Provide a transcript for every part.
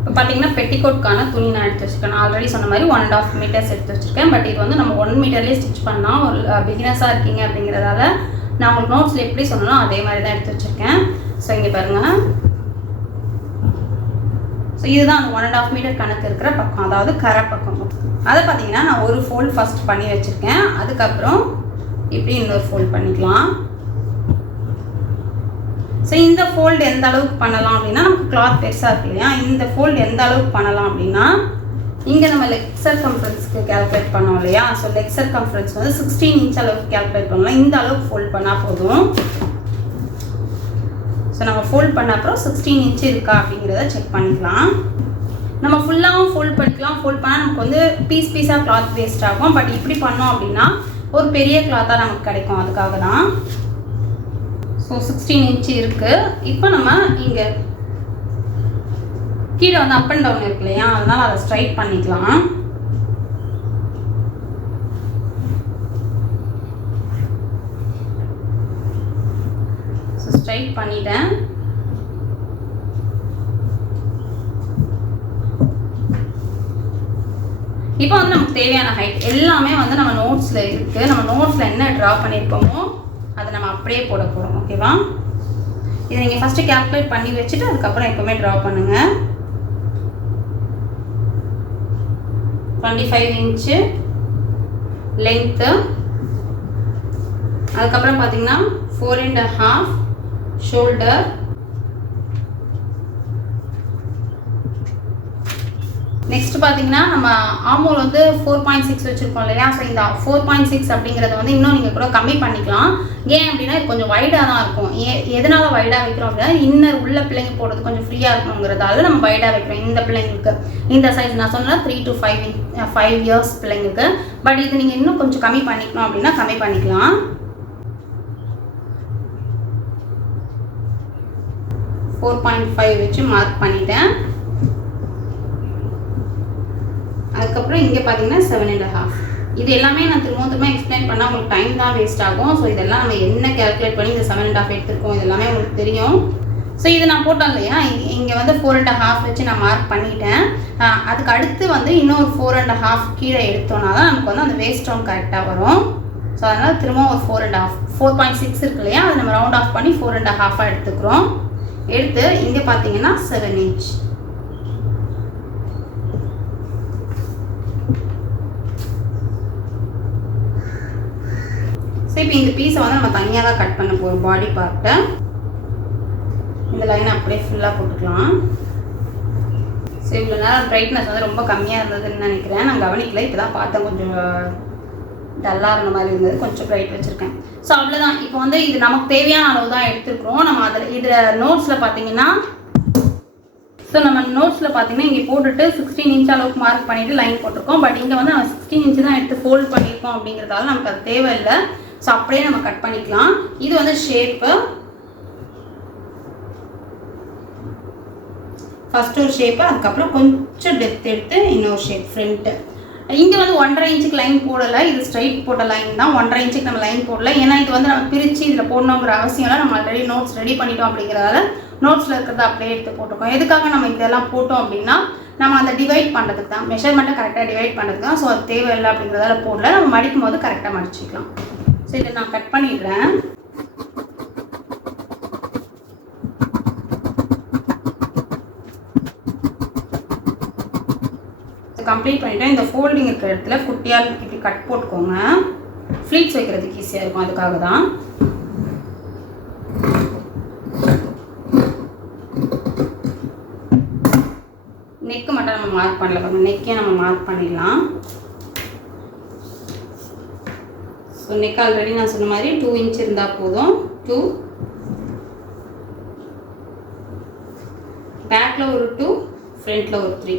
இப்போ பார்த்தீங்கன்னா பெட்டிகோட்கான துணி நான் எடுத்து வச்சுருக்கேன். நான் ஆல்ரெடி சொன்ன மாதிரி 1.5 மீட்டர்ஸ் எடுத்து வச்சுருக்கேன். பட் இது வந்து நம்ம 1 மீட்டர்லேயே ஸ்டிச் பண்ணால் ஒரு பிகினஸாக இருக்கீங்க அப்படிங்கிறதால நான் உங்களுக்கு நோட்ஸில் எப்படி சொன்னோம் அதே மாதிரி தான் எடுத்து வச்சுருக்கேன். ஸோ இங்கே பாருங்கள். ஸோ இதுதான் அந்த 1.5 மீட்டர் கணக்கு இருக்கிற பக்கம், அதாவது கரை பக்கம். அதை பார்த்தீங்கன்னா நான் ஒரு ஃபோல்ட் ஃபஸ்ட் பண்ணி வச்சுருக்கேன். அதுக்கப்புறம் இப்படி இன்னொரு ஃபோல்ட் பண்ணிக்கலாம். ஸோ இந்த ஃபோல்டு எந்த அளவுக்கு பண்ணலாம் அப்படின்னா, நமக்கு கிளாத் பெருசாக இருக்கு இல்லையா, இந்த ஃபோல்டு எந்த அளவுக்கு பண்ணலாம் அப்படின்னா, இங்கே நம்ம லெக் சர்கம்ஃபரன்ஸ்க்கு கேல்குலேட் பண்ணோம் இல்லையா. ஸோ லெக் சர்கம்ஃபரன்ஸ் வந்து 16 இன்ச் அளவுக்கு கேல்குலேட் பண்ணலாம். இந்த அளவுக்கு ஃபோல்ட் பண்ணால் போதும். ஸோ நம்ம ஃபோல்ட் பண்ண அப்புறம் 16 இன்ச் இருக்கா அப்படிங்கிறத செக் பண்ணிக்கலாம். நம்ம ஃபுல்லாகவும் ஃபோல்ட் பண்ணிக்கலாம். ஃபோல்ட் பண்ணால் நமக்கு வந்து பீஸாக கிளாத் வேஸ்ட் ஆகும். பட் இப்படி பண்ணோம் அப்படின்னா ஒரு பெரிய கிளாத்தாக நமக்கு கிடைக்கும். அதுக்காக தான். ஸோ 16 இன்ச்சு இருக்குது. இப்போ நம்ம இங்கே கீழே வந்து அப் அண்ட் டவுன் இருக்கு இல்லையா, அதனால் அதை ஸ்ட்ரைட் பண்ணிக்கலாம். ஸோ ஸ்ட்ரைட் பண்ணிட்டேன். இப்போ வந்து நமக்கு தேவையான ஹைட் எல்லாமே வந்து நம்ம நோட்ஸில் இருக்குது. நம்ம நோட்ஸில் என்ன ட்ரா பண்ணியிருப்போமோ அதை நம்ம அப்படியே போட போகிறோம். ஓகேவா? இதை நீங்கள் ஃபஸ்ட்டு கேல்குலேட் பண்ணி வச்சுட்டு அதுக்கப்புறம் எப்போவுமே ட்ரா பண்ணுங்கள். 25 இன்ச்சு லென்த்து. அதுக்கப்புறம் பார்த்தீங்கன்னா 4.5 ஷோல்டர். நெக்ஸ்ட் பார்த்தீங்கன்னா நம்ம ஆமோல் வந்து 4.6 வச்சுருக்கோம் இல்லையா. ஸோ இந்த 4.6 அப்படிங்கிறத வந்து இன்னும் நீங்கள் கூட கம்மி பண்ணிக்கலாம். ஏன் அப்படின்னா இது கொஞ்சம் வைடாக தான் இருக்கும். எதனால் வைடாக வைக்கிறோம் அப்படின்னா, இன்னர் உள்ள பிள்ளைங்க போடுறது கொஞ்சம் ஃப்ரீயாக இருக்கணுங்கிறதால நம்ம வைடாக வைக்கிறோம். இந்த பிள்ளைங்களுக்கு இந்த சைஸ் நான் சொன்னால் 3 to 5 இயர்ஸ் பிள்ளைங்களுக்கு. பட் இது நீங்கள் இன்னும் கொஞ்சம் கம்மி பண்ணிக்கணும் அப்படின்னா கம்மி பண்ணிக்கலாம். 4.5 வச்சு மார்க் பண்ணிட்டேன். அதுக்கப்புறம் இங்கே பார்த்தீங்கன்னா 7.5. இது எல்லாமே நான் திரும்ப எக்ஸ்பிளைன் பண்ணால் உங்களுக்கு டைம் தான் வேஸ்ட் ஆகும். ஸோ இதெல்லாம் நம்ம என்ன கேல்குலேட் பண்ணி இந்த 7.5 எடுத்துருக்கோம் இது எல்லாமே உங்களுக்கு தெரியும். ஸோ இது நான் போட்டேன் இல்லையா, இங்கே வந்து 4.5 வச்சு நான் மார்க் பண்ணிட்டேன். அதுக்கு அடுத்து வந்து இன்னொரு 4.5 கீழே எடுத்தோன்னா தான் நமக்கு வந்து அந்த வேஸ்ட் ரவுண்ட் கரெக்டாக வரும். ஸோ அதனால் திரும்ப ஒரு 4.5 4.6 இருக்கு இல்லையா, அதை நம்ம ரவுண்ட் ஆஃப் பண்ணி 4.5 எடுத்துக்கிறோம். எடுத்து இங்கே பார்த்தீங்கன்னா 7 இன்ச். ஸோ இப்போ இந்த பீஸை வந்து நம்ம தனியாக தான் கட் பண்ண போகிறோம். பாடி பார்ட்டை இந்த லைனை அப்படியே ஃபுல்லாக போட்டுக்கலாம். ஸோ இவ்வளோ நேரம் பிரைட்னஸ் வந்து ரொம்ப கம்மியாக இருந்ததுன்னு நினைக்கிறேன். நான் கவனிக்கல, இப்போ தான் பார்த்தேன் கொஞ்சம் டல்லாக இருந்த மாதிரி இருந்தது. கொஞ்சம் பிரைட் வச்சுருக்கேன். ஸோ அவ்வளோதான். இப்போ வந்து இது நமக்கு தேவையான அளவு தான் எடுத்துருக்குறோம். நம்ம அதில் இதில் நோட்ஸில் பார்த்தீங்கன்னா இங்கே போட்டுட்டு 16 இன்ச் அளவுக்கு மார்க் பண்ணிவிட்டு லைன் போட்டிருக்கோம். பட் இங்கே வந்து நம்ம 16 இன்ச்சு தான் எடுத்து ஃபோல்ட் பண்ணியிருக்கோம் அப்படிங்கிறதால நமக்கு அது தேவையில்லை. ஸோ அப்படியே நம்ம கட் பண்ணிக்கலாம். இது வந்து ஷேப்பு. ஃபஸ்ட்டு ஒரு ஷேப்பு, அதுக்கப்புறம் கொஞ்சம் டெப்த் எடுத்து இன்னொரு ஷேப் ஃப்ரண்ட்டு. இங்கே வந்து 1.5 இன்ச்சுக்கு லைன் போடலை. இது ஸ்ட்ரைட் போட்ட லைன் தான். 1.5 இன்ச்சுக்கு நம்ம லைன் போடலை. ஏன்னா இது வந்து நம்ம பிரித்து இதில் போடணுங்கிற அவசியம்லாம். நம்ம ஆல்ரெடி நோட்ஸ் ரெடி பண்ணிட்டோம் அப்படிங்கிறதால நோட்ஸில் இருக்கிறத அப்படியே எடுத்து போட்டிருக்கோம். எதுக்காக நம்ம இதெல்லாம் போட்டோம் அப்படின்னா, நம்ம அந்த டிவைட் பண்ணுறதுக்கு தான், மெஷர்மெண்ட்டை கரெக்டாக டிவைட் பண்ணுறதுக்கு தான். ஸோ அது தேவையில்லை அப்படிங்கிறதால போடல. நம்ம மடிக்கும் போது கரெக்டாக மடிச்சிக்கலாம். ஸோ இதை நான் கட் பண்ணிடுறேன். கம்ப்ளீட் பண்ணிவிட்டேன். இந்த ஃபோல்டிங் இருக்கிற இடத்துல குட்டியாக இப்படி கட் போட்டுக்கோங்க. ஃப்ளீட்ஸ் வைக்கிறதுக்கு ஈஸியாக இருக்கும். அதுக்காக தான். நெக்கு மட்டும் நம்ம மார்க் பண்ணல பாருங்க. நெக்கே நம்ம மார்க் பண்ணிடலாம். ஸோ நெக் ஆல்ரெடி நான் சொன்ன மாதிரி 2 இன்ச் இருந்தால் போதும். 2 பேக்கில் ஒரு 2 ஃப்ரண்ட்டில் ஒரு 3.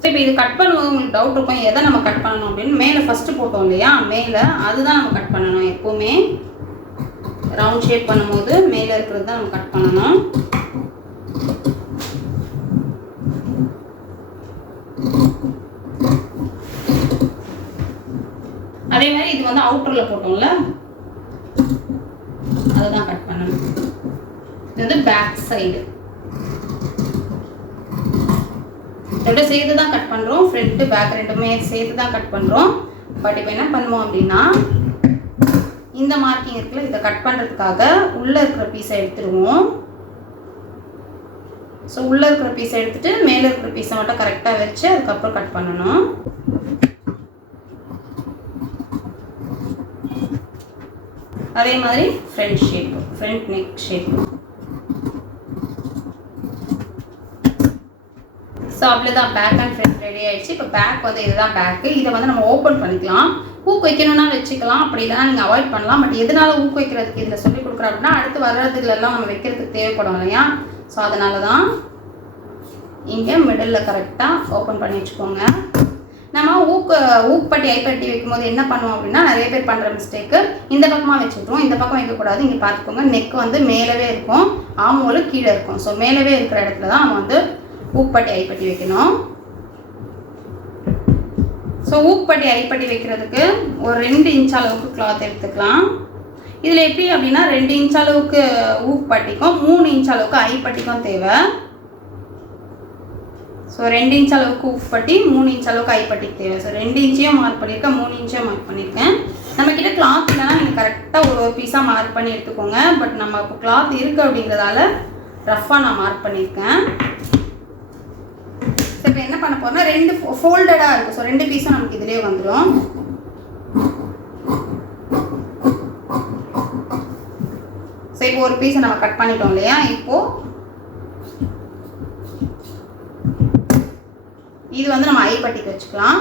ஸோ இப்போ இது கட் பண்ணும்போது உங்களுக்கு டவுட் இருக்கும், எதை நம்ம கட் பண்ணணும் அப்படின்னு. மேலே ஃபஸ்ட்டு போட்டோம் இல்லையா, மேலே அதுதான் நம்ம கட் பண்ணணும். எப்போவுமே ரவுண்ட் ஷேப் பண்ணும்போது மேலே இருக்கிறது தான் நம்ம கட் பண்ணணும். அதே மாதிரி இது வந்து அவுட்டரில் போட்டோம்ல, அதுதான் கட் பண்ணணும். இது வந்து பேக் சைடு. இதோட சேர்த்து தான் கட் பண்ணுறோம். ஃப்ரண்ட்டு பேக் ரெண்டுமே சேர்த்து தான் கட் பண்ணுறோம். பட் இப்போ என்ன பண்ணுவோம் அப்படின்னா, இந்த மார்க்கிங் இருக்குல்ல, இதை கட் பண்ணுறதுக்காக உள்ளே இருக்கிற பீஸை எடுத்துருவோம். ஸோ உள்ளே இருக்கிற பீஸை எடுத்துகிட்டு மேலே இருக்கிற பீஸை மட்டும் கரெக்டாக வச்சு அதுக்கப்புறம் கட் பண்ணணும். அதே மாதிரி front shape, front neck shape. So அவ்வளோதான், பேக் அண்ட் ஃப்ரண்ட் ரெடி ஆகிடுச்சு. இப்போ பேக் வந்து இதுதான் பேக்கு. இதை வந்து நம்ம ஓப்பன் பண்ணிக்கலாம். ஊக்கு வைக்கணும்னா வச்சுக்கலாம், அப்படி இல்லைனா நீங்கள் அவாய்ட் பண்ணலாம். பட் எதனால ஊக்கு வைக்கிறதுக்கு இதில் சொல்லி கொடுக்குறோம் அப்படின்னா, அடுத்து வர்றதுலலாம் நம்ம வைக்கிறதுக்கு தேவைப்படும் இல்லையா. ஸோ அதனால தான் இங்கே மிடில் கரெக்டாக ஓப்பன் பண்ணி வச்சுக்கோங்க. நம்ம ஊக்குப்பட்டி ஐப்பட்டி வைக்கும்போது என்ன பண்ணுவோம் அப்படின்னா, நிறைய பேர் பண்ணுற மிஸ்டேக்கு இந்த பக்கமாக வச்சுக்கிட்டோம். இந்த பக்கம் வைக்கக்கூடாது. இங்கே பார்த்துக்கோங்க, நெக் வந்து மேலவே இருக்கும், ஆமோல் கீழே இருக்கும். ஸோ மேலவே இருக்கிற இடத்துல தான் நம்ம வந்து ஊக்குப்பட்டி ஐப்பட்டி வைக்கணும். ஸோ ஊக்குப்பட்டி ஐப்பட்டி வைக்கிறதுக்கு ஒரு 2 இன்ச் அளவுக்கு கிளாத் எடுத்துக்கலாம். இதில் எப்படி அப்படின்னா 2 இன்ச் அளவுக்கு ஊக்குப்பட்டிக்கும் 3 இன்ச் அளவுக்கு ஐப்பட்டிக்கும் தேவை. ஸோ 2 இன்ச் அளவுக்கு ஊக்குப்பட்டி 3 இன்ச் அளவுக்கு ஐப்பட்டிக்கு தேவை. ஸோ 2 இன்ச்சையும் மார்க் பண்ணியிருக்கேன், 3 இன்ச்சையும் மார்க் பண்ணியிருக்கேன். நம்மக்கிட்ட கிளாத் இல்லைனா நீங்கள் கரெக்டாக ஒரு பீஸாக மார்க் பண்ணி எடுத்துக்கோங்க. பட் நம்ம இப்போ கிளாத் இருக்குது அப்படிங்கிறதால ரஃப்பாக நான் மார்க் பண்ணியிருக்கேன். ஸோ இப்போ என்ன பண்ண போகிறோம்னா, 2 ஃபோல்டடாக இருக்கும். ஸோ 2 பீஸும் நமக்கு இதிலே வந்துடும். ஸோ இப்போ ஒரு பீஸை நம்ம கட் பண்ணிட்டோம் இல்லையா. இப்போது இது வந்து நம்ம ஐப்பட்டிக்கு வச்சுக்கலாம்.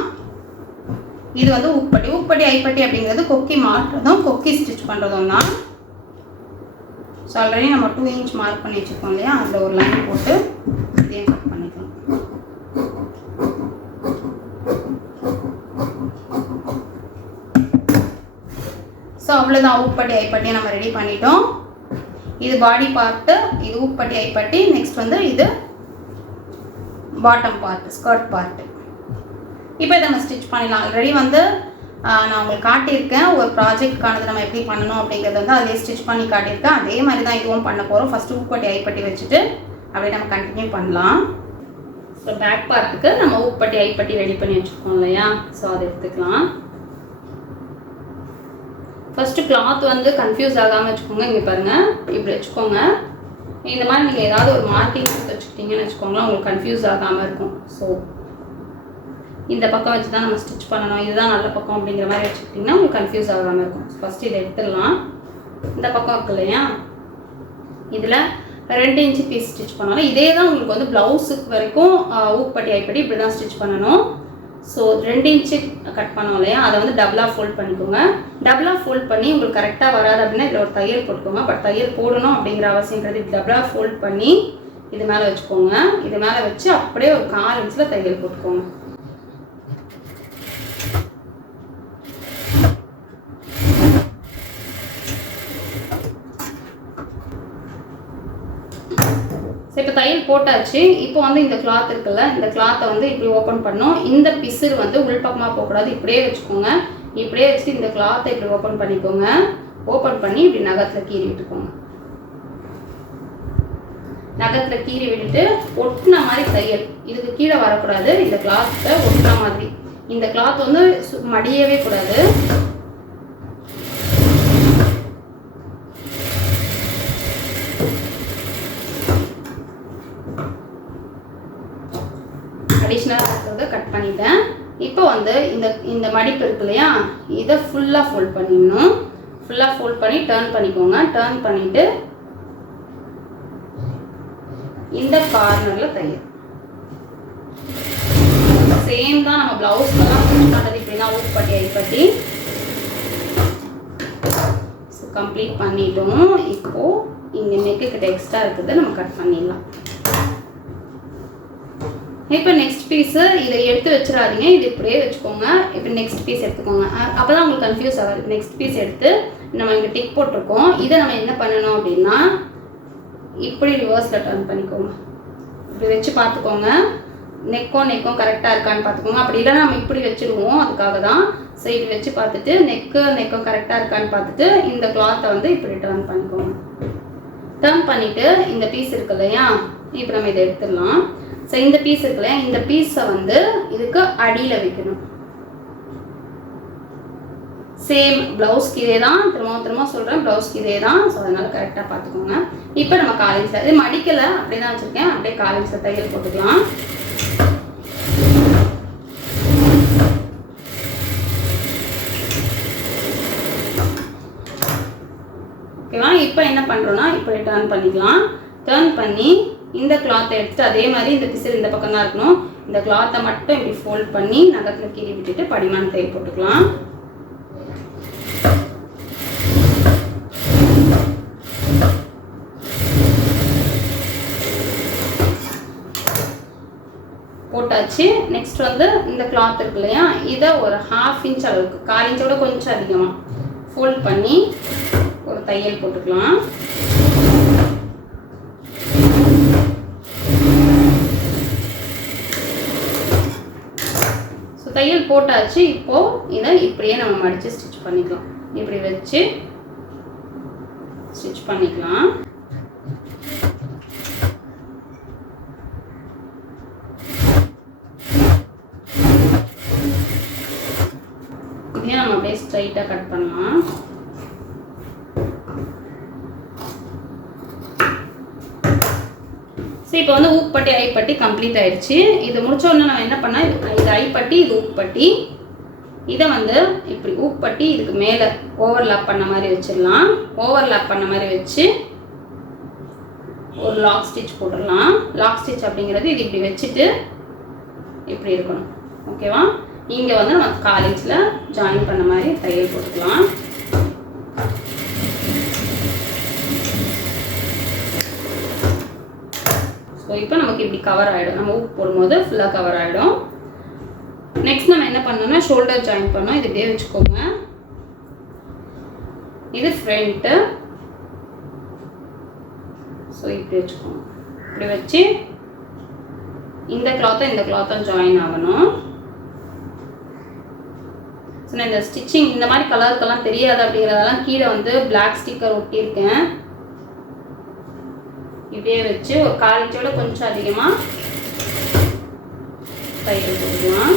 இது வந்து ஊக்குப்பட்டி. ஊக்குப்பட்டி ஐப்பட்டி அப்படிங்கிறது கொக்கி மாட்டுறதும் கொக்கி ஸ்டிச் பண்ணுறதும் தான். ஸோ ஆல்ரெடி நம்ம 2 இன்ச் மார்க் பண்ணி வச்சுருக்கோம் இல்லையா, அதில் ஒரு லைன் போட்டு இதையும் கட் பண்ணிக்கலாம். ஸோ அவ்வளோதான், ஊக்குப்பட்டி ஐப்பட்டியை நம்ம ரெடி பண்ணிட்டோம். இது பாடி பார்ட்டு, இது ஊக்குப்பட்டி ஐப்பட்டி. நெக்ஸ்ட் வந்து இது பாட்டம் பார்ட், ஸ்கர்ட் பார்ட்டு. இப்போ இதை நம்ம ஸ்டிச் பண்ணிடலாம். ஆல்ரெடி வந்து நான் உங்களுக்கு காட்டியிருக்கேன், ஒரு ப்ராஜெக்ட்கானது நம்ம எப்படி பண்ணணும் அப்படிங்கிறது வந்து அதே ஸ்டிச் பண்ணி காட்டியிருக்கேன். அதே மாதிரி தான் இதுவும் பண்ண போகிறோம். ஃபஸ்ட்டு ஊக்குப்பட்டி ஐப்பட்டி வச்சுட்டு அப்படியே நம்ம கண்டினியூ பண்ணலாம். ஸோ பேக் பார்ட்டுக்கு நம்ம ஊக்குப்பட்டி ஐப்பட்டி ரெடி பண்ணி வச்சுருக்கோம் இல்லையா. ஸோ அதை எடுத்துக்கலாம். ஃபஸ்ட்டு கிளாத் வந்து கன்ஃபியூஸ் ஆகாமல் வச்சுக்கோங்க. இங்கே பாருங்கள், இப்படி வச்சுக்கோங்க. இந்த மாதிரி நீங்கள் ஏதாவது ஒரு மார்க்கிங் வச்சுக்கிட்டீங்கன்னு வச்சுக்கோங்களேன், உங்களுக்கு கன்ஃபியூஸ் ஆகாமல் இருக்கும். ஸோ இந்த பக்கம் வச்சு தான் நம்ம ஸ்டிச் பண்ணணும், இதுதான் நல்ல பக்கம் அப்படிங்கிற மாதிரி வச்சுக்கிட்டிங்கன்னா உங்களுக்கு கன்ஃபியூஸ் ஆகாமல் இருக்கும். ஃபஸ்ட்டு இதை எடுத்துடலாம். இந்த பக்கம் இருக்கு இல்லையா, இதில் 2 இன்ச்சு பீஸ் ஸ்டிச் பண்ணணும். இதே தான் உங்களுக்கு வந்து ப்ளவுஸுக்கு வரைக்கும் ஊக்குப்பட்டி ஐப்பட்டி இப்படி தான் ஸ்டிச் பண்ணணும். ஸோ 2 இன்ச்சு கட் பண்ணோம் இல்லையா, அதை வந்து டபுளாக ஃபோல்ட் பண்ணிக்கோங்க. டபுளாக ஃபோல்ட் பண்ணி உங்களுக்கு கரெக்டாக வராது அப்படின்னா இதில் ஒரு தையல் போட்டுக்கோங்க. பட் தையல் போடணும் அப்படிங்கிற அவசியங்கிறது டபுளாக ஃபோல்ட் பண்ணி இது மேலே வச்சுக்கோங்க. இது மேலே வச்சு அப்படியே ஒரு 4 இன்ச்சில் தையல் போட்டுக்கோங்க. ஸோ இப்போ தையல் போட்டாச்சு. இப்போ வந்து இந்த கிளாத் இருக்குல்ல, இந்த கிளாத்தை வந்து இப்படி ஓப்பன் பண்ணோம். இந்த பிசுறு வந்து உள்பக்கமாக போகக்கூடாது, இப்படியே வச்சுக்கோங்க. இப்படியே வச்சுட்டு இந்த கிளாத்தை இப்படி ஓப்பன் பண்ணிக்கோங்க. ஓப்பன் பண்ணி இப்படி நகத்தில் கீறி விட்டுக்கோங்க. நகத்தில் கீறி விட்டுட்டு ஒட்டின மாதிரி தையல், இதுக்கு கீழே வரக்கூடாது. இந்த கிளாத்தை ஒட்டின மாதிரி, இந்த கிளாத் வந்து மடியவே கூடாது. அடிஷ்னலாக இருக்கிறத கட் பண்ணிட்டேன். இப்போ வந்து இந்த மடிப்பு இருக்கு இல்லையா, இதை ஃபுல்லாக ஃபோல்ட் பண்ணிடணும். ஃபுல்லாக ஃபோல்ட் பண்ணி டர்ன் பண்ணிக்கோங்க. டர்ன் பண்ணிவிட்டு இந்த கார்னரில் தையல். சேம் தான் நம்ம ப்ளவுஸ்லாம் ஸ்டிச் பண்ணுறது இப்படி தான், ஊக்குப்பட்டி ஐப்பட்டி. ஸோ கம்ப்ளீட் பண்ணிட்டோம். இப்போது இங்கே நெக்கு கிட்ட எக்ஸ்ட்ரா இருக்குது, நம்ம கட் பண்ணிடலாம். இப்போ நெக்ஸ்ட் பீஸு இதை எடுத்து வச்சிடாதீங்க, இது இப்படியே வச்சுக்கோங்க. இப்போ நெக்ஸ்ட் பீஸ் எடுத்துக்கோங்க, அப்போ தான் உங்களுக்கு கன்ஃபியூஸ் ஆகாது. நெக்ஸ்ட் பீஸ் எடுத்து நம்ம இங்கே டிக் போட்டிருக்கோம். இதை நம்ம என்ன பண்ணணும் அப்படின்னா, இப்படி ரிவர்ஸில் டர்ன் பண்ணிக்கோங்க. இப்படி வச்சு பார்த்துக்கோங்க, நெக்கும் கரெக்டாக இருக்கான்னு பார்த்துக்கோங்க. அப்படி இல்லைன்னா நம்ம இப்படி வச்சுருவோம், அதுக்காக தான். ஸோ இப்படி வச்சு பார்த்துட்டு நெக்கும் கரெக்டாக இருக்கான்னு பார்த்துட்டு இந்த கிளாத்தை வந்து இப்படி டர்ன் பண்ணிக்கோங்க. டர்ன் பண்ணிவிட்டு இந்த பீஸ் இருக்கு இல்லையா, இப்போ நம்ம இதை எடுத்துடலாம். ஸோ இந்த பீஸ் இருக்கு இல்லையா, இந்த பீஸை வந்து இதுக்கு அடியில் வைக்கணும். சேம் ப்ளவுஸ்க்கு இதே தான், திரும்ப சொல்கிறேன், ப்ளவுஸ்க்கு இதே தான். ஸோ அதனால் கரெக்டாக பார்த்துக்கோங்க. இப்போ நம்ம காலேஜில் இது மடிக்கலை, அப்படியே தான் வச்சுருக்கேன். அப்படியே காலேஜில் தையல் போட்டுக்கலாம். ஓகேவா? இப்போ என்ன பண்ணுறோன்னா, இப்படி டர்ன் பண்ணிக்கலாம். டர்ன் பண்ணி இந்த கிளாத்தை எடுத்துட்டு அதே மாதிரி இந்த பிசில் இந்த பக்கம் தான் இருக்கணும். இந்த கிளாத்தை மட்டும் இப்படி ஃபோல்ட் பண்ணி நகத்தில் கீறி விட்டுட்டு படிமான தையல் போட்டுக்கலாம். போட்டாச்சு. நெக்ஸ்ட் வந்து இந்த கிளாத் இருக்கு இல்லையா, இதை ஒரு 1/2 இன்ச் அளவுக்கு, 1/4 இன்ச்சோட கொஞ்சம் அதிகமாக ஃபோல்ட் பண்ணி ஒரு தையல் போட்டுக்கலாம். ஸோ தையல் போட்டாச்சு. இப்போது இதை இப்படியே நம்ம மடித்து ஸ்டிச் பண்ணிக்கலாம். இப்படி வச்சு ஸ்டிச் பண்ணிக்கலாம். இதையும் நம்ம அப்படியே ஸ்ட்ரைட்டாக கட் பண்ணலாம். ஸோ இப்போ வந்து ஊப்பட்டி ஐப்பட்டி கம்ப்ளீட் ஆயிடுச்சு. இது முடிச்ச உடனே நம்ம என்ன பண்ணால், இது ஐப்பட்டி, இது ஊப்பட்டி. இதை வந்து இப்படி ஊப்பட்டி இதுக்கு மேலே ஓவர்லாப் பண்ண மாதிரி வச்சிடலாம். ஓவர்லாப் பண்ண மாதிரி வச்சு ஒரு லாக் ஸ்டிச் போட்டுடலாம். லாக் ஸ்டிச் அப்படிங்கிறது இது இப்படி வச்சுட்டு இப்படி இருக்கணும். ஓகேவா? இங்கே வந்து நம்ம காலேஜில் ஜாயின் பண்ண மாதிரி தையல் போட்டுக்கலாம். ஸோ இப்போ நமக்கு இப்படி கவர் ஆகிடும். நம்ம ஊக்கு போடும்போது ஃபுல்லாக கவர் ஆகிடும். நெக்ஸ்ட் நம்ம என்ன பண்ணோம்னா ஷோல்டர் ஜாயின் பண்ணோம். இது இப்படியே வச்சுக்கோங்க. இது ஃப்ரண்ட்டு. ஸோ இப்படி வச்சுக்கோங்க. இப்படி வச்சு இந்த கிளாத்தும் ஜாயின் ஆகணும். ஸோ நான் இந்த ஸ்டிச்சிங் இந்த மாதிரி கலருக்கெல்லாம் தெரியாது அப்படிங்கிறதெல்லாம் கீழே வந்து பிளாக் ஸ்டிக்கர் ஒட்டியிருக்கேன். இப்படியே வச்சு ஒரு 1/4 இன்ச்சோட கொஞ்சம் அதிகமாக தையல் போட்டுக்கலாம்.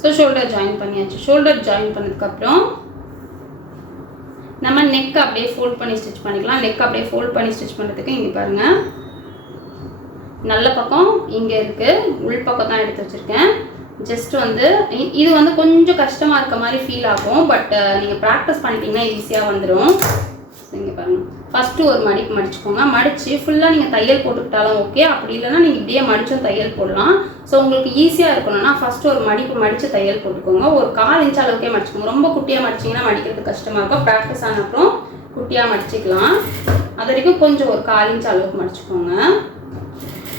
ஸோ ஷோல்டர் ஜாயின் பண்ணியாச்சு. ஷோல்டர் ஜாயின் பண்ணதுக்கப்புறம் நம்ம நெக் அப்படியே ஃபோல்ட் பண்ணி ஸ்டிச் பண்ணிக்கலாம். நெக் அப்படியே ஃபோல்ட் பண்ணி ஸ்டிச் பண்ணுறதுக்கு இங்கே பாருங்கள், நல்ல பக்கம் இங்கே இருக்குது, உள் பக்கம் தான் எடுத்து வச்சுருக்கேன். ஜஸ்ட் வந்து இது வந்து கொஞ்சம் கஷ்டமாக இருக்க மாதிரி ஃபீல் ஆகும். பட் நீங்கள் ப்ராக்டிஸ் பண்ணிட்டீங்கன்னா ஈஸியாக வந்துடும். இங்கே பாருங்கள், ஃபஸ்ட்டு ஒரு மடிப்பு மடிச்சுக்கோங்க. மடித்து ஃபுல்லாக நீங்கள் தையல் போட்டுக்கிட்டாலும் ஓகே, அப்படி இல்லைன்னா நீங்கள் இப்படியே மடித்தும் தையல் போடலாம். ஸோ உங்களுக்கு ஈஸியாக இருக்கணும்னா ஃபஸ்ட்டு ஒரு மடிப்பு மடித்து தையல் போட்டுக்கோங்க. ஒரு 1/4 இன்ச் அளவுக்கே மடிச்சுக்கோங்க. ரொம்ப குட்டியாக மடிச்சிங்கன்னா மடிக்கிறது கஷ்டமாக இருக்கும். ப்ராக்டிஸ் ஆன அப்புறம் குட்டியாக மடிச்சிக்கலாம். அது வரைக்கும் கொஞ்சம் ஒரு 1/4 இன்ச் அளவுக்கு மடிச்சுக்கோங்க.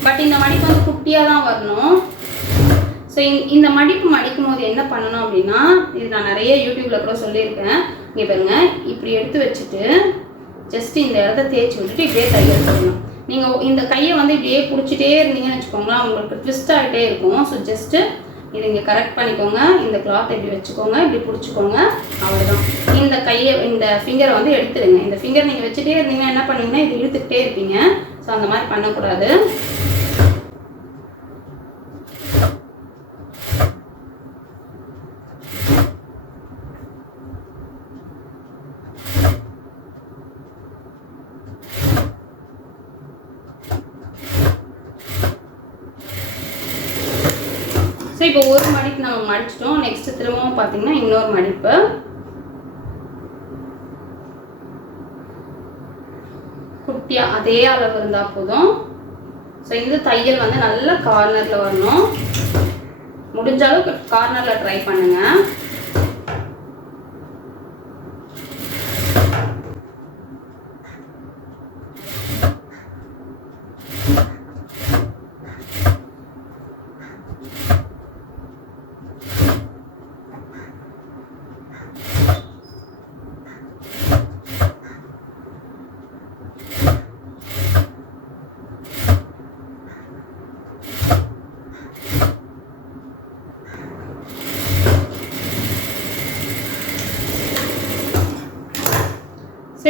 பட் இந்த மடிப்பு வந்து குட்டியாக தான் வரணும். ஸோ இந்த மடிப்பு மடிக்கும் போது என்ன பண்ணணும் அப்படின்னா, இது நான் நிறைய யூடியூப்பில் கூட சொல்லியிருக்கேன். இங்கே பாருங்கள், இப்படி எடுத்து வச்சுட்டு ஜஸ்ட் இந்த இடத்த தேய்ச்சி விட்டுட்டு இப்படியே தையல் போடணும். நீங்கள் இந்த கையை வந்து இப்படியே பிடிச்சிட்டே இருந்தீங்கன்னு வச்சுக்கோங்களேன், உங்களுக்கு ட்விஸ்ட் ஆகிட்டே இருக்கும். ஸோ ஜஸ்ட்டு இதை இங்கே கரெக்ட் பண்ணிக்கோங்க. இந்த கிளாத்தை இப்படி வச்சுக்கோங்க, இப்படி பிடிச்சிக்கோங்க, அவ்வளோதான். இந்த கையை இந்த ஃபிங்கரை வந்து எடுத்துடுங்க. இந்த ஃபிங்கர் நீங்கள் வச்சுட்டே இருந்தீங்கன்னா என்ன பண்ணுவீங்கன்னா இது இழுத்துக்கிட்டே இருப்பீங்க. ஸோ அந்த மாதிரி பண்ணக்கூடாது. ஸோ இப்போ ஒரு மடிப்பு நம்ம மடிச்சிட்டோம். நெக்ஸ்ட் திரும்பவும் பார்த்தீங்கன்னா இன்னொரு மடிப்பு. குட்டியாக அதே அளவு இருந்தால் போதும். ஸோ இந்த தையல் வந்து நல்ல கார்னரில் வரணும். முடிஞ்ச அளவுக்கு கார்னரில் ட்ரை பண்ணுங்கள்.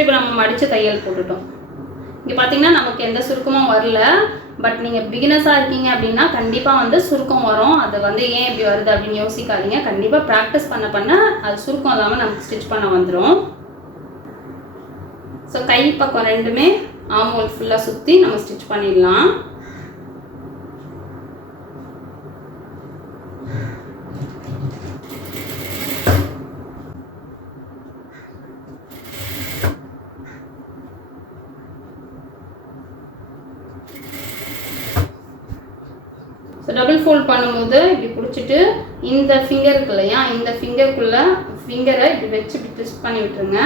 இப்போ நம்ம மடித்து தையல் போட்டுட்டோம். இங்கே பார்த்தீங்கன்னா நமக்கு எந்த சுருக்கமும் வரல. பட் நீங்கள் பிகினர்ஸாக இருக்கீங்க அப்படின்னா கண்டிப்பாக வந்து சுருக்கம் வரும். அது வந்து ஏன் இப்படி வருது அப்படின்னு யோசிக்காதீங்க. கண்டிப்பாக ப்ராக்டிஸ் பண்ண பண்ண அது சுருக்கம் இல்லாமல் நமக்கு ஸ்டிச் பண்ண வந்துடும். ஸோ கை பக்கம் ரெண்டுமே ஆமோல் ஃபுல்லாக சுற்றி நம்ம ஸ்டிச் பண்ணிடலாம். ஸோ டபுள் ஃபோல்ட் பண்ணும்போது இப்படி பிடிச்சிட்டு இந்த ஃபிங்கர் இருக்கு இல்லையா, இந்த ஃபிங்கருக்குள்ளே ஃபிங்கரை இப்படி வச்சு இப்படி ட்விஸ்ட் பண்ணி விட்டுருங்க.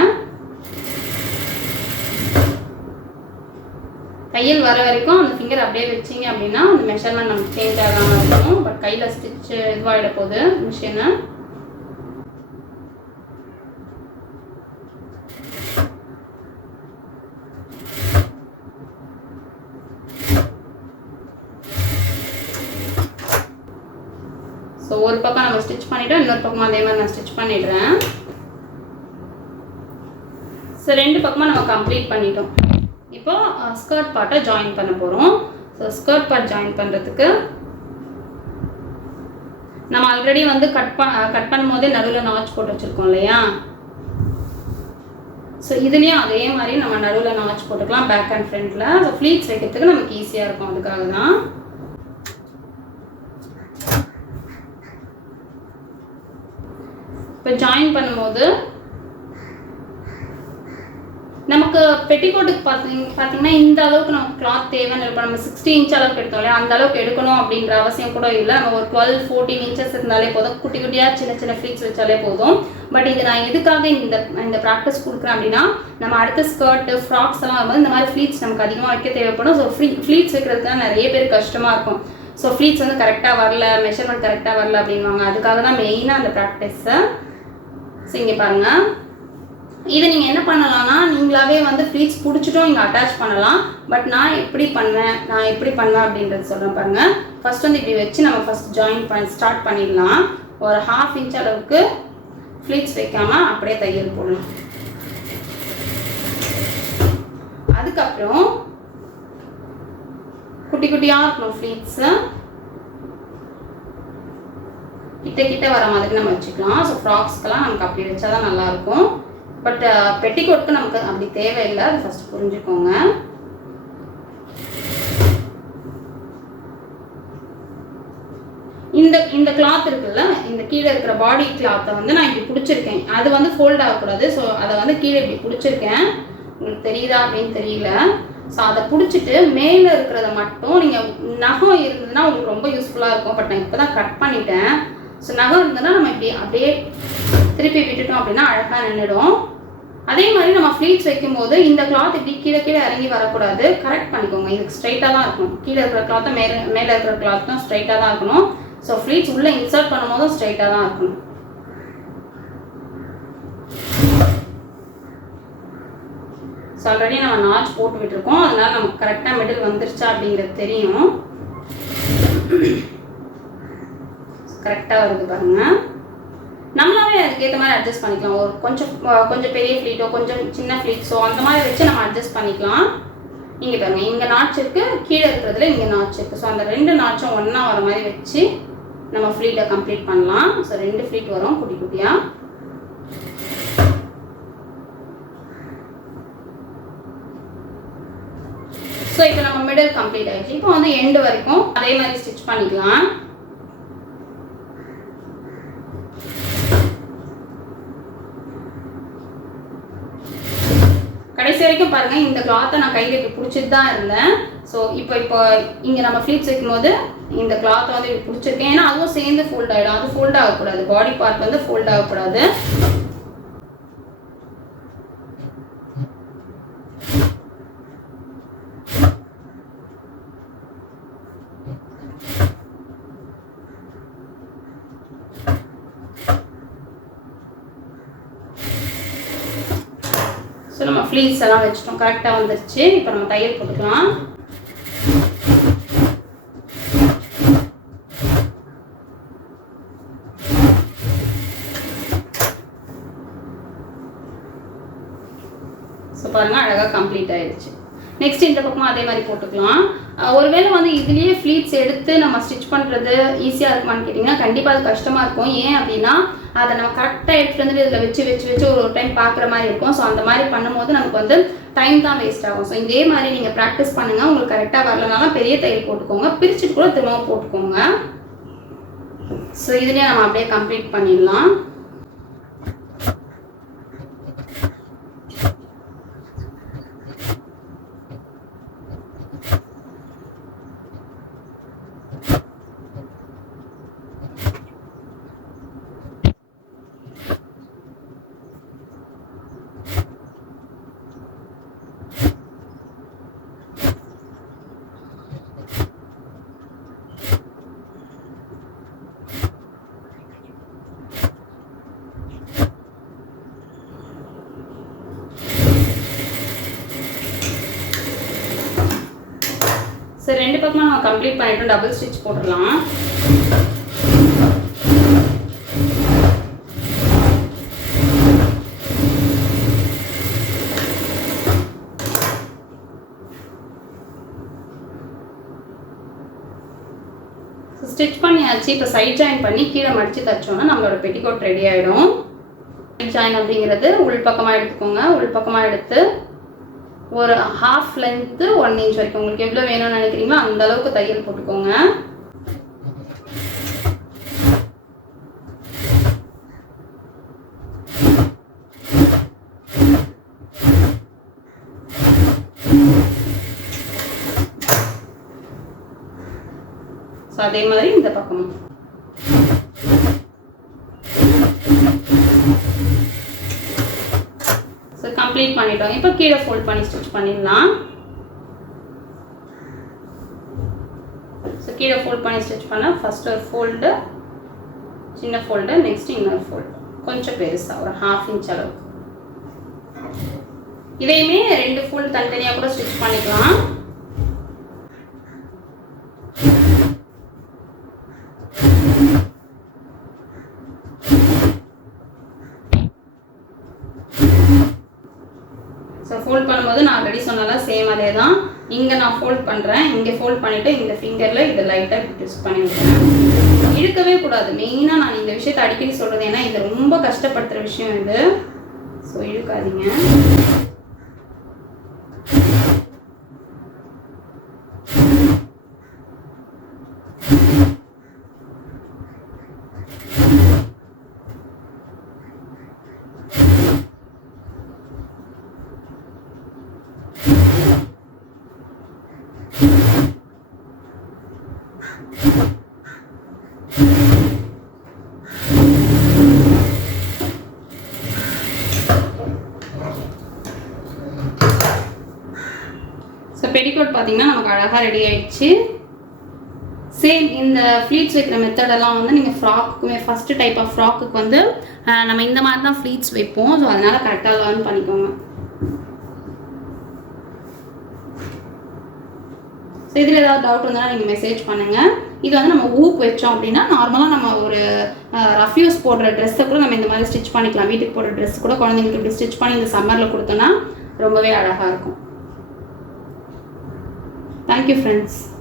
தையல் வர வரைக்கும் அந்த ஃபிங்கர் அப்படியே வச்சிங்க அப்படின்னா அந்த மெஷர்மெண்ட் நமக்கு சேஞ்ச் ஆகாமல் இருக்கும். பட் கையில் ஸ்டிச் இதுவாகிட போகுது மிஷினை. ஸோ ஒரு பக்கம் நம்ம ஸ்டிச் பண்ணிவிட்டோம், இன்னொரு பக்கமாக அதே மாதிரி நான் ஸ்டிச் பண்ணிடுறேன். ஸோ ரெண்டு பக்கமாக நம்ம கம்ப்ளீட் பண்ணிட்டோம். இப்போ ஸ்கர்ட் பார்ட்டை ஜாயின் பண்ண போகிறோம். ஸோ ஸ்கர்ட் பார்ட் ஜாயின் பண்ணுறதுக்கு நம்ம ஆல்ரெடி வந்து கட் பண்ணும் போதே நடுவில் நாச் போட்டு வச்சுருக்கோம் இல்லையா. ஸோ இதுலேயும் அதே மாதிரி நம்ம நடுவில் நாச் போட்டுக்கலாம் பேக் அண்ட் ஃப்ரண்ட்டில். ஸோ ஃப்ளீட்ஸ் வைக்கிறதுக்கு நமக்கு ஈஸியாக இருக்கும், அதுக்காக தான். இப்போ ஜாயின் பண்ணும்போது நமக்கு பெட்டிகோட்டுக்கு பார்த்தீங்கன்னா இந்த அளவுக்கு நமக்கு கிளாத் தேவைன்னு இருக்கும். நம்ம 60 இன்ச் அளவுக்கு எடுத்தோம் இல்லையா, அந்த அளவுக்கு எடுக்கணும் அப்படின்ற அவசியம் கூட இல்லை. நம்ம ஒரு 12-14 இன்ச்சஸ் இருந்தாலே போதும். குட்டி குட்டியாக சின்ன சின்ன ஃப்ளீட்ஸ் வச்சாலே போதும். பட் இது நான் எதுக்காக இந்த ப்ராக்டிஸ் கொடுக்குறேன் அப்படின்னா, நம்ம அடுத்த ஸ்கர்ட்டு ஃப்ராக்ஸ் எல்லாம் வரும்போது இந்த மாதிரி ஃப்ளீட்ஸ் நமக்கு அதிகமாக வைக்க தேவைப்படும். ஸோ ஃப்ளீட்ஸ் வைக்கிறதுக்கு தான் நிறைய பேர் கஷ்டமாக இருக்கும். ஸோ ஃப்ளீட்ஸ் வந்து கரெக்டாக வரல, மெஷர்மெண்ட் கரெக்டாக வரல அப்படின்வாங்க. அதுக்காக தான் மெயினாக அந்த ப்ராக்டிஸை. ஸோ இங்கே பாருங்கள், இதை நீங்கள் என்ன பண்ணலாம்னா நீங்களாவே வந்து ஃப்ளீட்ஸ் பிடிச்சிட்டும் இங்கே அட்டாச் பண்ணலாம். பட் நான் எப்படி பண்ணுவேன் அப்படின்றது சொல்கிறேன் பாருங்கள். ஃபஸ்ட் வந்து இப்படி வச்சு நம்ம ஃபஸ்ட் ஜாயின் ஸ்டார்ட் பண்ணிடலாம். ஒரு 1/2 இன்ச் அளவுக்கு ஃப்ளீட்ஸ் வைக்காமல் அப்படியே தையல் போடலாம். அதுக்கப்புறம் குட்டி குட்டியாக இருக்கணும் ஃப்ளீட்ஸு, கிட்ட வர மாதிரி நம்ம வச்சுக்கலாம். ஸோ ஃப்ராக்ஸ்க்கெல்லாம் நமக்கு அப்படி வச்சா தான் நல்லாயிருக்கும். பட் பெட்டிகோட்டுக்கு நமக்கு அப்படி தேவையில்லை, அது ஃபஸ்ட் புரிஞ்சுக்கோங்க. இந்த கிளாத் இருக்குல்ல, இந்த கீழே இருக்கிற பாடி கிளாத்தை வந்து நான் இப்படி பிடிச்சிருக்கேன். அது வந்து ஃபோல்ட் ஆகக்கூடாது. ஸோ அதை வந்து கீழே இப்படி பிடிச்சிருக்கேன். உங்களுக்கு தெரியுதா அப்படின்னு தெரியல. ஸோ அதை பிடிச்சிட்டு மேலே இருக்கிறத மட்டும் நீங்கள் நகம் இருந்ததுன்னா உங்களுக்கு ரொம்ப யூஸ்ஃபுல்லாக இருக்கும். பட் நான் இப்போ தான் கட் பண்ணிட்டேன். ஸோ நகம் இருந்ததுன்னா நம்ம இப்படி அப்படியே திருப்பி விட்டுட்டோம் அப்படின்னா அழகாக நின்றுடும். அதே மாதிரி நம்ம ஃப்ளீட்ஸ் வைக்கும்போது இந்த கிளாத் இப்படி கீழே இறங்கி வரக்கூடாது. கரெக்ட் பண்ணிக்கோங்க. இதுக்கு ஸ்ட்ரைட்டாக தான் இருக்கணும். கீழே இருக்கிற கிளாத்தை மேலே இருக்கிற கிளாத்தும் ஸ்ட்ரைட்டாக தான் இருக்கணும். ஸோ ஃப்ளீட்ஸ் உள்ளே இன்சர்ட் பண்ணும் போதும் ஸ்ட்ரைட்டாக தான் இருக்கணும். ஸோ ஆல்ரெடி நம்ம நாச் போட்டு விட்டுருக்கோம். அதனால நமக்கு கரெக்டாக மிடில் வந்துருச்சா அப்படிங்கிறது தெரியும். கரெக்டாக வருது பாருங்கள். நம்மளாவே அதுக்கேற்ற மாதிரி அட்ஜஸ்ட் பண்ணிக்கலாம். ஒரு கொஞ்சம் பெரிய ஃப்ளீட்டோ கொஞ்சம் சின்ன ஃப்ளீட்ஸோ அந்த மாதிரி வச்சு நம்ம அட்ஜஸ்ட் பண்ணிக்கலாம். இங்கே பாருங்கள், இங்கே நாட்ச் இருக்குது, கீழே இருக்கிறதுல இங்கே நாட்ச் இருக்குது. ஸோ அந்த 2 நாட்சும் ஒன்றா வர மாதிரி வச்சு நம்ம ஃப்ளீட்டை கம்ப்ளீட் பண்ணலாம். ஸோ 2 ஃப்ளீட் வரும் குட்டி குட்டியாக. ஸோ இப்போ நம்ம மிடில் கம்ப்ளீட் ஆகிடுச்சு. இப்போ வந்து எண்டு வரைக்கும் அதே மாதிரி ஸ்டிச் பண்ணிக்கலாம். கடைசி வரைக்கும் பாருங்கள், இந்த கிளாத்தை நான் கையில் இப்படி பிடிச்சிட்டு தான் இருந்தேன். ஸோ இப்போ இங்கே நம்ம ஃப்ளீட்ஸ் வைக்கும்போது இந்த கிளாத்தை வந்து இப்படி பிடிச்சிருக்கேன். ஏன்னா அதுவும் சேர்ந்து ஃபோல்ட் ஆகிடும். அது ஃபோல்ட் ஆகக்கூடாது. பாடி பார்ட் வந்து ஃபோல்ட் ஆகக்கூடாது. ஸோ நம்ம ஃப்ளீட்ஸ் எல்லாம் வச்சுட்டோம், கரெக்டாக வந்துருச்சு. இப்போ நம்ம தையல் போட்டுக்கலாம். ஸோ பாருங்கள் அழகாக கம்ப்ளீட் ஆயிடுச்சு. நெக்ஸ்ட் இந்த பக்கமும் அதே மாதிரி போட்டுக்கலாம். ஒருவேளை வந்து இதுலேயே ஃப்ளீட்ஸ் எடுத்து நம்ம ஸ்டிச் பண்ணுறது ஈஸியாக இருக்குமான்னு கேட்டிங்கன்னா கண்டிப்பாக அது கஷ்டமாக இருக்கும். ஏன் அப்படின்னா அதை நம்ம கரெக்டாக எடுத்துகிட்டு வந்துட்டு இதில் வச்சு வச்சு வச்சு ஒரு டைம் பார்க்குற மாதிரி இருக்கும். ஸோ அந்த மாதிரி பண்ணும்போது நமக்கு வந்து டைம் தான் வேஸ்ட் ஆகும். ஸோ இதே மாதிரி நீங்கள் ப்ராக்டிஸ் பண்ணுங்கள். உங்களுக்கு கரெக்டாக வரலனாலும் பெரிய தையல் போட்டுக்கோங்க, பிரிச்சுட்டு கூட திரும்பவும் போட்டுக்கோங்க. ஸோ இதுலேயே நம்ம அப்படியே கம்ப்ளீட் பண்ணிடலாம். ஸோ ரெண்டு பக்கமாக நம்ம கம்ப்ளீட் பண்ணிட்டோம். டபுள் ஸ்டிச் போட்டுடலாம். ஸ்டிச் பண்ணியாச்சு. இப்போ சைட் ஜாயின் பண்ணி கீழே மடித்து தைச்சோன்னா நம்மளோட பெட்டிகோட் ரெடி ஆகிடும். சைட் ஜாயின் அப்படிங்கிறது உள் பக்கமாக எடுத்துக்கோங்க. உள் பக்கமாக எடுத்து ஒரு ஹாஃப் லென்த்து 1 இன்ச் வரைக்கும் உங்களுக்கு எவ்வளோ வேணும்னு நினைக்கிறீங்களோ அந்த அளவுக்கு தையல் போட்டுக்கோங்க. ஸோ அதே மாதிரி இந்த பக்கமும் கம்ப்ளீட் பண்ணிட்டோம். இப்போ கீழே ஃபோல்ட் பண்ணி ஸ்டிச் பண்ணிடலாம். ஸோ கீழே ஃபோல்ட் பண்ணி ஸ்டிச் பண்ணால் ஃபர்ஸ்ட் ஒரு ஃபோல்டு, சின்ன ஃபோல்டு, நெக்ஸ்ட் இன்னொரு ஃபோல்டு கொஞ்சம் பெருசாக ஒரு 1/2 இன்ச் அளவுக்கு. இதையுமே 2 ஃபோல்டு தனித்தனியாக கூட ஸ்டிச் பண்ணிக்கலாம். ஸோ ஃபோல்ட் பண்ணும்போது நான் ஆல்ரெடி சொன்னதா சேம் அதே தான். இங்கே நான் ஃபோல்ட் பண்ணுறேன், இங்கே ஃபோல்ட் பண்ணிவிட்டு இந்த ஃபிங்கரில் இதை லைட்டாக ட்விஸ்ட் பண்ணி விட்டுறேன். இழுக்கவே கூடாது. மெயினாக நான் இந்த விஷயத்தை அடிக்கடி சொல்கிறது, ஏன்னா இது ரொம்ப கஷ்டப்படுத்துகிற விஷயம் இது. ஸோ இழுக்காதீங்க. பெட்டிகோட் பார்த்தீங்கன்னா நமக்கு அழகாக ரெடி ஆயிடுச்சு. சேம் இந்த ஃப்ளீட்ஸ் வைக்கிற மெத்தடெல்லாம் வந்து நீங்கள் ஃப்ராக்குமே ஃபஸ்ட்டு டைப் ஆஃப் ஃப்ராக்குக்கு வந்து நம்ம இந்த மாதிரி தான் ஃப்ளீட்ஸ் வைப்போம். ஸோ அதனால் கரெக்டாக லேர்ன் பண்ணிக்கோங்க. ஸோ இதில் ஏதாவது டவுட் இருந்தாலும் நீங்கள் மெசேஜ் பண்ணுங்கள். இது வந்து நம்ம ஊக்கு வச்சோம் அப்படின்னா நார்மலாக நம்ம ஒரு ரஃப் யூஸ் போடுற ட்ரெஸ்ஸை கூட நம்ம இந்த மாதிரி ஸ்டிச் பண்ணிக்கலாம். வீட்டுக்கு போடுற ட்ரெஸ் கூட குழந்தைங்களுக்கு இப்படி ஸ்டிச் பண்ணி இந்த சம்மரில் கொடுத்தோன்னா ரொம்பவே அழகாக இருக்கும். Thank you, friends.